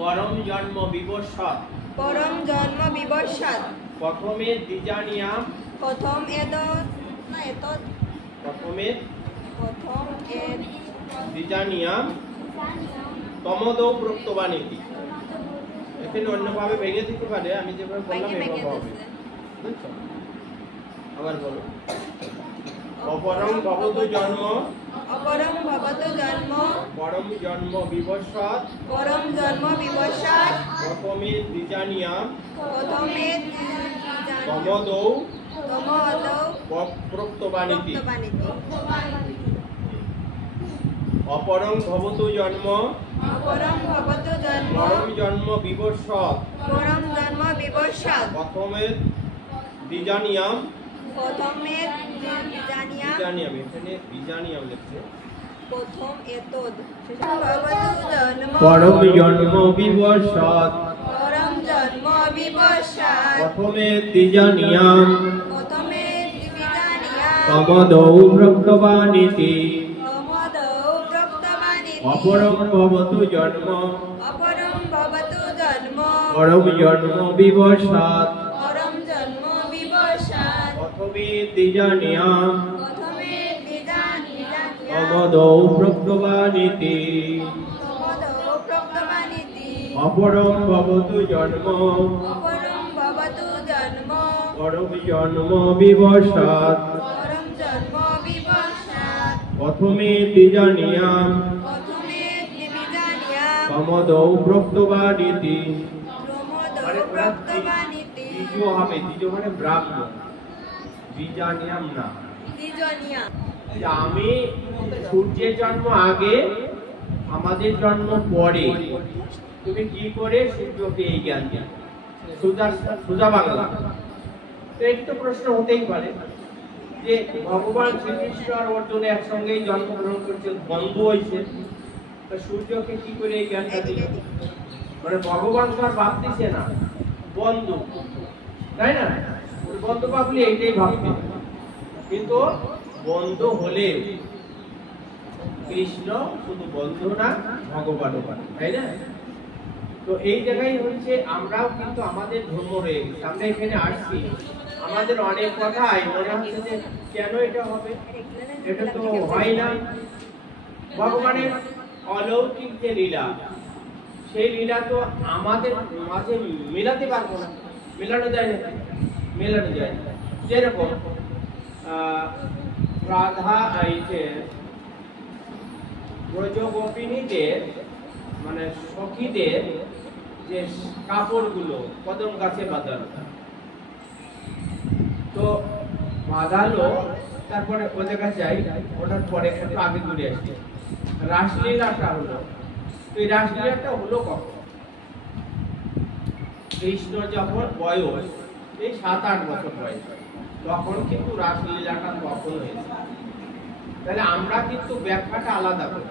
পরম জন্ম বিবস্বাদ পরম জন্ম বিবস্বাদ প্রথমে দ্বিজানিয়াম প্রথম এতদ না এতদ প্রথমে প্রথম এত দ্বিজানিয়াম তমদৌ প্রক্তবানীতি। এখানে অন্যভাবে ভেঙে দিতে পারে, আমি যেভাবে বললাম এভাবে হবে, বুঝছো? আবার বলো। অপরং ভবতু জন্ম অপরম ভবতু জন্ম পরম জন্ম বিবস্বাদ পরম জন্ম বিবস্বাদ প্রথমে দ্বিজানিয়াম প্রথমে তমদৌ তমদৌ প্রক্তবানীতি। প্রক্তবানীতি। অপরং ভবতু জন্ম অপরম ভবতু জন্ম পরম জন্ম বিবস্বাদ পরম জন্ম বিবস্বাদ প্রথমে দ্বিজানিয়াম প্রথমে দ্বিজানিয়াম, এখানে দ্বিজানিয়াম লিখছে। প্রথম এতদ ভবতু জন্ম পরম জন্ম বিবস্বাদ পরম জন্ম বিবস্বাদ প্রথমে দ্বিজানিয়াম প্রথমে দ্বিজানিয়াম তমদৌ প্রক্তবানীতি। তমদৌ প্রক্তবানীতি। অপরং ভবতু জন্ম অপরম ভবতু জন্ম পরম জন্ম বিবস্বাদ পরম জন্ম বিবস্বাদ প্রথমে দ্বিজানিয়াম প্রথমে দ্বিজানিয়াম তমদৌ প্রক্তবানীতি। তমদৌ প্রক্তবানীতি। অপরং ভবতু জন্ম অপরম ভবতু জন্ম পরম জন্ম বিবস্বাদ পরম জন্ম বিবস্বাদ প্রথমে দ্বিজানিয়াম প্রথমে দ্বিজানিয়াম তমদৌ প্রক্তবানীতি। প্রমোদৌ প্রক্তবানীতি। দ্বিজ হবে, দ্বিজ মানে ব্রাহ্মণ, দ্বিজানিয়াম না। দ্বিজানিয়াম যে আমি সূর্যের জন্ম আগে, আমাদের জন্ম পরে, তুমি কি করে সূর্যকে এই জ্ঞান দিলে? সোজা বাংলা। তো একটু প্রশ্ন হতেই পারে যে ভগবান শ্রীকৃষ্ণ আর অর্জুন একসঙ্গেই জন্মগ্রহণ করছে, বন্ধু হয়েছে, তো সূর্যকে কি করে এই জ্ঞানটা দিল? মানে ভগবান তো আর ভাবতেছে না, বন্ধু, তাই না? বন্ধু ভাবলে এইটাই ভাবতে, কিন্তু বন্ধু হলে কৃষ্ণ শুধু বন্ধু না, ভগবানও, তাই না? তো এই জায়গায় হচ্ছে আমরাও কিন্তু আমাদের ধর্ম রয়ে গেছে, আমরা এখানে আসছি, আমাদের অনেক কথাই মনে হচ্ছে যে কেন এটা হবে, এটা তো হয় না। ভগবানের অলৌকিক যে লীলা, সেই লীলা তো আমাদের মাঝে মেলাতে পারবো না, মেলানো যায় না, মেলানো যায় না। যেরকম রাধা আইছে ব্রজগোপিনীদের মানে সখীদের যে কাপড়গুলো কদম গাছে বাঁধানো, তো বাঁধালো, তারপরে ওদের কাছে যাই, ওটার পরে একটু আগে ঘুরে আসছে রাসলীলাটা হলো। তো এই রাসলীলাটা হলো কখন? কৃষ্ণ যখন বয়স এই 7-8 বছর বয়স, তখন কিন্তু রাসলীলাটা তখন হয়েছে। তাহলে আমরা কিন্তু ব্যাখ্যাটা আলাদা করি,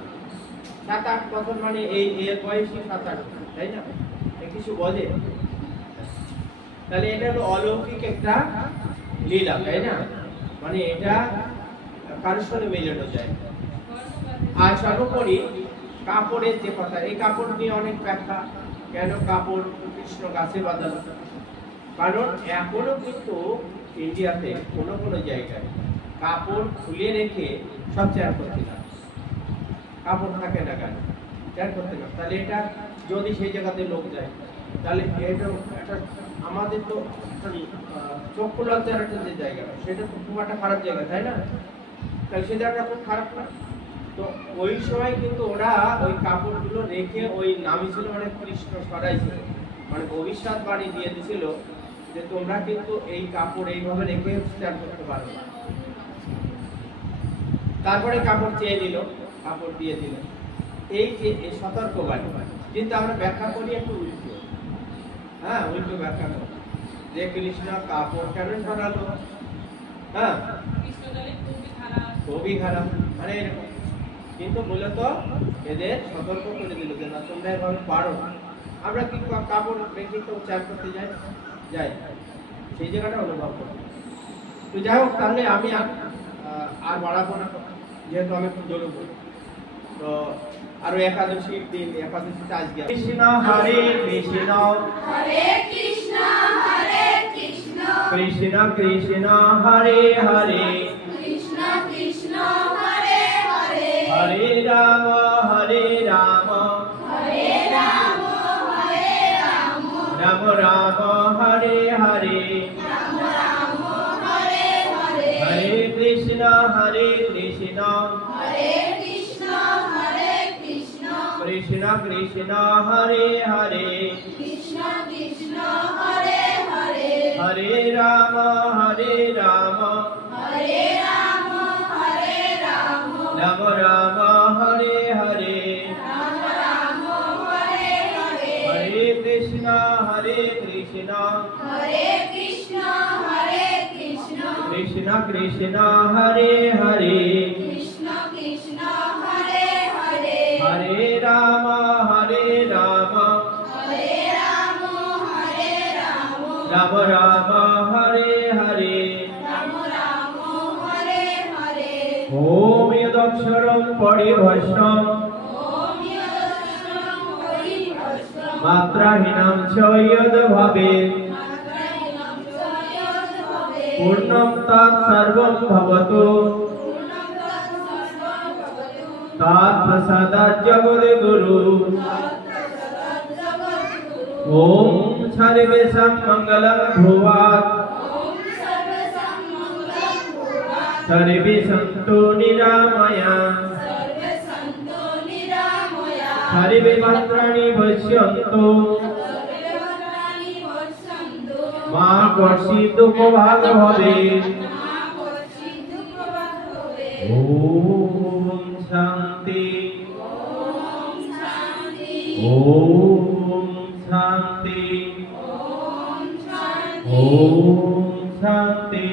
7-8 বছর মানে এই এর বয়সই 7-8, তাই না? কিছু বলে, তাহলে এটা হলো অলৌকিক একটা লীলা, তাই না? মানে এটা কারোর সঙ্গে মেলানো যায়। আর সর্বোপরি কাপড়ের যে কথা, এই কাপড় নিয়ে অনেক ব্যাখ্যা, কেন কাপড় কৃষ্ণ গাছে বাঁধানো? কারণ এখনো কিন্তু ইন্ডিয়াতে কোনো কোনো জায়গায় কাপড় খুলে রেখে সব চেয়ার করতে না, কাপড় থাকে না কেন চেয়ার করতে না। তাহলে এটা যদি সেই জায়গাতে লোক যায়, তাহলে এটা একটা আমাদের তো চক্ষু লজ্জার একটা যে জায়গা, সেটা তো খুব একটা খারাপ জায়গা, তাই না? তাহলে সে জায়গাটা খুব খারাপ না। তো ওই সময় কিন্তু ওরা ওই কাপড়গুলো রেখে ওই নামি ছিল, মানে কৃষ্ণ সরাইছিল, মানে ভবিষ্যৎ বাণী দিয়ে দিছিল যে তোমরা কিন্তু এই কাপড় এইভাবে রেখে স্ট্যান্ড করতে পারো না। তারপরে কাপড় চেয়ে দিল, কাপড় দিয়ে দিল, এই যে সতর্ক বাণী। কিন্তু আমরা ব্যাখ্যা করি একটু উল্টো, হ্যাঁ উল্টো ব্যাখ্যা করি যে কৃষ্ণ কাপড় কেন সরালো, হ্যাঁ খুবই খারাপ, মানে এরকম। কিন্তু মূলত এদের সতর্ক করে দিল যে না, তোমরা এভাবে পারো না। আমরা কি কাপড় রেখে কেউ চার করতে যাই, সেই জায়গাটা অনুভব করি। তো যাই হোক, তাহলে আমি আর বাড়াবো না, যেহেতু আমি খুব জরুরি। তো আর একাদশীর দিন একাদশীটা আজকে কৃষ্ণ হরে কৃষ্ণ কৃষ্ণ কৃষ্ণ হরে হরে হরে রাম রাম রাম হরে হরে হরে কৃষ্ণ কৃষ্ণ কৃষ্ণ হরে হরে হরে রাম রাম রাম হরে হরে হরে কৃষ্ণ কৃষ্ণ কৃষ্ণ কৃষ্ণ হরে হরে হরে রাম রাম রাম হরে হরে ওম যদক্ষরম পরিভস্মম মাত্রাহীনম চ যদ ভবেৎ পূর্ণম তৎ সর্বং ভবতু তৎপ্রসাদাৎ জগদ্গুরু ওম সর্বেষাং মঙ্গলং ভুয়াৎ সর্বে সন্তু নিরাময়াঃ সর্বে ভদ্রাণি পশ্যন্তু মা কশ্চিৎ দুঃখভাগ ভবেৎ ওম শান্তি ওম শান্তি ওম শান্তি